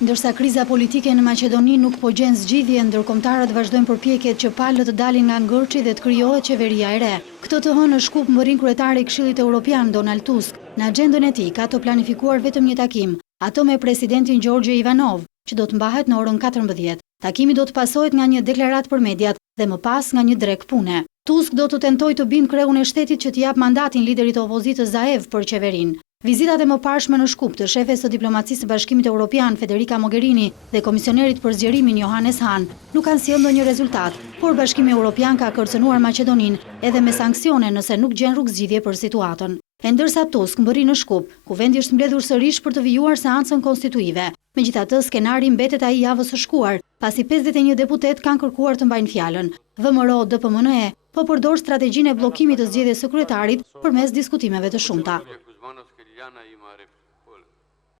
Ndërsa kriza politike në Maqedoni nuk po gjen zgjidhje, ndërkombëtarët vazhdojnë përpjekjet që palët të dalin nga ngërçi dhe të krijohet qeveria e re. Këtë të hënë në Shkup mbërrin kryetari i Këshillit Evropian Donald Tusk. Në agjendën e tij ka të planifikuar vetëm një takim, ato me presidentin Gjorgje Ivanov, që do të mbahet në orën 14. Takimi do të pasohet nga një deklaratë për mediat dhe më pas nga një drek pune. Tusk do të tentojë të bindë kreun e shtetit që të jap mandatin liderit të opozitës Zaev për qeverinë. Vizitat e mëparshme në Shkup të shefes të diplomacisë së Bashkimit Evropian Federica Mogherini dhe komisionerit për zgjerimin Johannes Hahn nuk kanë sjellë ndonjë rezultat, por Bashkimi Evropian ka kërcënuar Maqedoninë edhe me sanksione nëse nuk gjen rrugë zgjidhje për situatën. E ndërsa Tusk mbërri në Shkup, ku vendi është mbledhur sërish për të vijuar seancën konstituive. Megjithatë, skenari mbetet ai javës së shkuar, pasi 51 deputet kanë kërkuar të mbajnë fjalën. VMRO DPMNE po përdor strategjinë e bllokimit të zgjedhjes së kryetarit përmes diskutimeve të shumta.